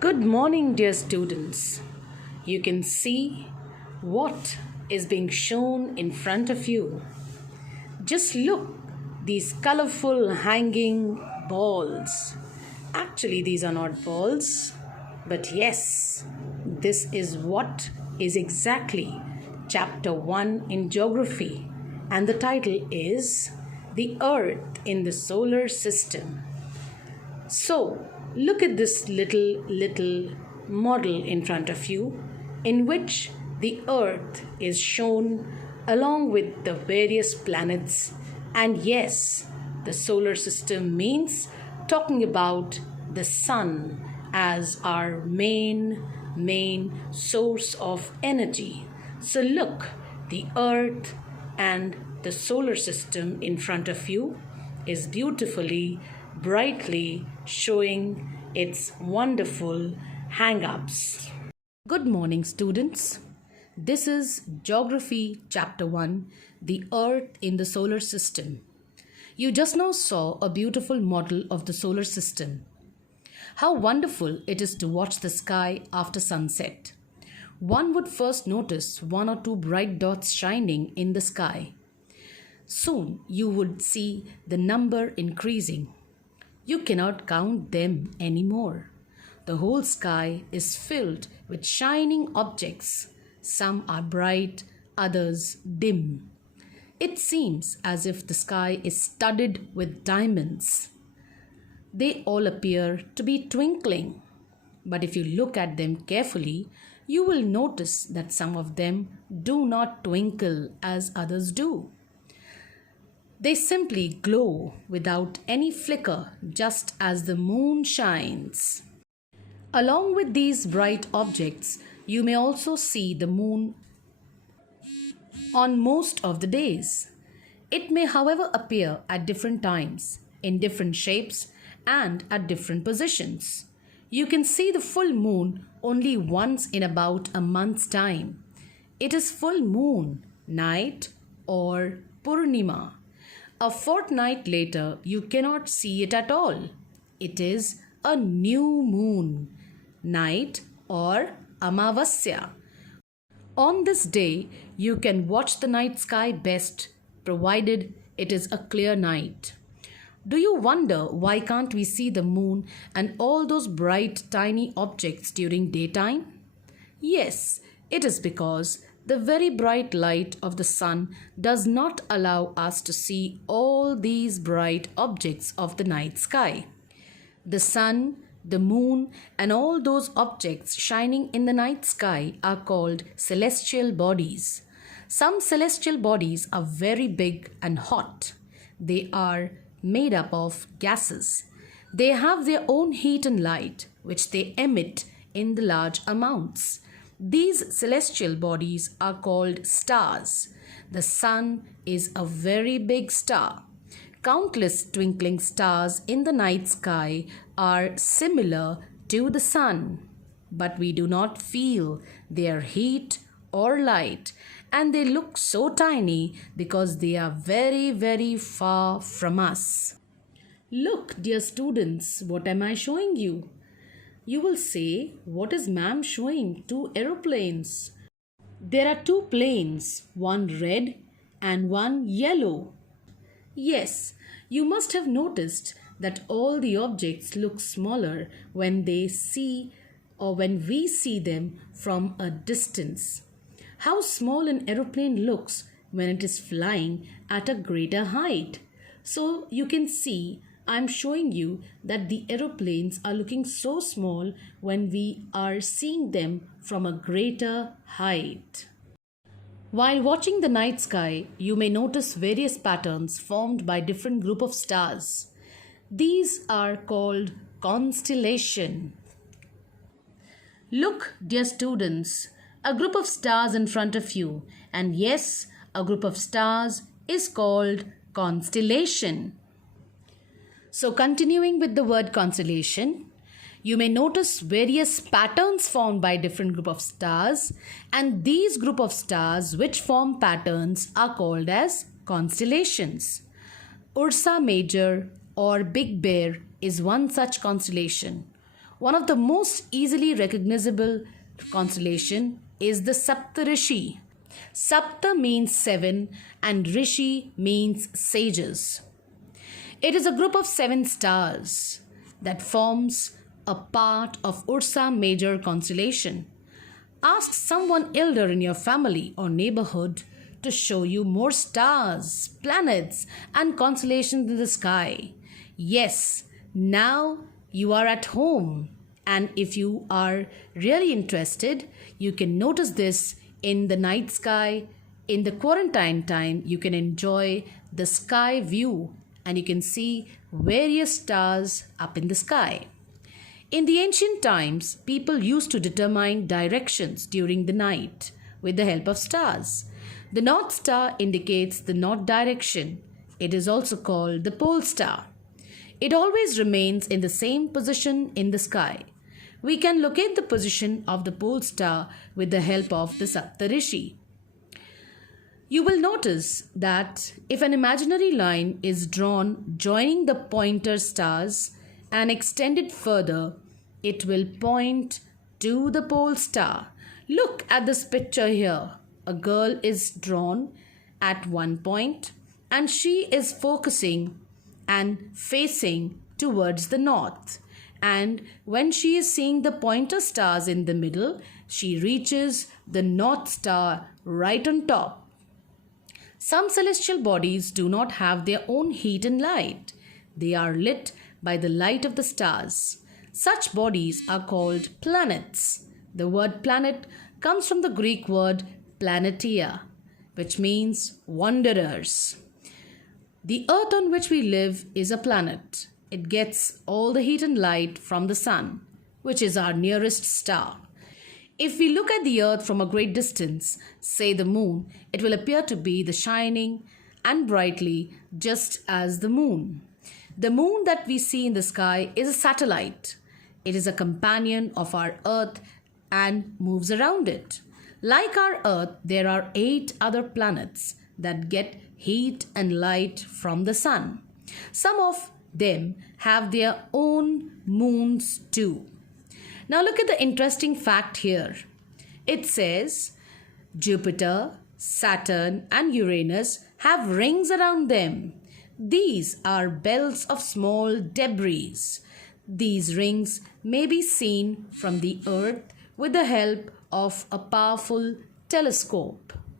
Good morning, dear students. You can see what is being shown in front of you. Just look, these colorful hanging balls. Actually, these are not balls, but yes, this is what is exactly Chapter 1 in Geography, and the title is The Earth in the Solar System. So, look at this little model in front of you in which the Earth is shown along with the various planets. And yes, the solar system means talking about the sun as our main source of energy. So look, the Earth and the solar system in front of you is beautifully, brightly showing its wonderful hang-ups. Good morning, students. This is Geography Chapter 1, The Earth in the Solar System. You just now saw a beautiful model of the solar system. How wonderful it is to watch the sky after sunset. One would first notice one or two bright dots shining in the sky. Soon you would see the number increasing. You cannot count them anymore. The whole sky is filled with shining objects. Some are bright, others dim. It seems as if the sky is studded with diamonds. They all appear to be twinkling. But if you look at them carefully, you will notice that some of them do not twinkle as others do. They simply glow without any flicker, just as the moon shines. Along with these bright objects, you may also see the moon on most of the days. It may, however, appear at different times, in different shapes, and at different positions. You can see the full moon only once in about a month's time. It is full moon, night, or Purnima. A fortnight later, you cannot see it at all. It is a new moon, night, or Amavasya. On this day, you can watch the night sky best, provided it is a clear night. Do you wonder why can't we see the moon and all those bright, tiny objects during daytime? Yes, it is because the very bright light of the sun does not allow us to see all these bright objects of the night sky. The sun, the moon, and all those objects shining in the night sky are called celestial bodies. Some celestial bodies are very big and hot. They are made up of gases. They have their own heat and light, which they emit in the large amounts. These celestial bodies are called stars. The sun is a very big star. Countless twinkling stars in the night sky are similar to the sun, but we do not feel their heat or light, and they look so tiny because they are very far from us. Look, dear students, what am I showing you? You will say, what is ma'am showing? Two aeroplanes. There are two planes, one red and one yellow. Yes, you must have noticed that all the objects look smaller when we see them from a distance. How small an aeroplane looks when it is flying at a greater height. So you can see I'm showing you that the aeroplanes are looking so small when we are seeing them from a greater height. While watching the night sky, you may notice various patterns formed by different group of stars. These are called constellations. Look, dear students, a group of stars in front of you, and yes, a group of stars is called constellation. So continuing with the word constellation, you may notice various patterns formed by different group of stars, and these group of stars which form patterns are called as constellations. Ursa Major or Big Bear is one such constellation. One of the most easily recognizable constellation is the Saptarishi. Sapta means seven and Rishi means sages. It is a group of seven stars that forms a part of Ursa Major constellation. Ask someone elder in your family or neighborhood to show you more stars, planets, and constellations in the sky. Yes, now you are at home. And if you are really interested, you can notice this in the night sky. In the quarantine time, you can enjoy the sky view and you can see various stars up in the sky. In the ancient times, people used to determine directions during the night with the help of stars. The North Star indicates the north direction. It is also called the pole star. It always remains in the same position in the sky. We can locate the position of the pole star with the help of the Saptarishi. You will notice that if an imaginary line is drawn joining the pointer stars and extended further, it will point to the pole star. Look at this picture here. A girl is drawn at one point and she is focusing and facing towards the north. And when she is seeing the pointer stars in the middle, she reaches the North Star right on top. Some celestial bodies do not have their own heat and light. They are lit by the light of the stars. Such bodies are called planets. The word planet comes from the Greek word planetia, which means wanderers. The earth on which we live is a planet. It gets all the heat and light from the sun, which is our nearest star. If we look at the earth from a great distance, say the moon, it will appear to be the shining and brightly just as the moon. The moon that we see in the sky is a satellite. It is a companion of our earth and moves around it. Like our earth, there are 8 other planets that get heat and light from the sun. Some of them have their own moons too. Now look at the interesting fact here. It says Jupiter, Saturn and Uranus have rings around them. These are belts of small debris. These rings may be seen from the earth with the help of a powerful telescope.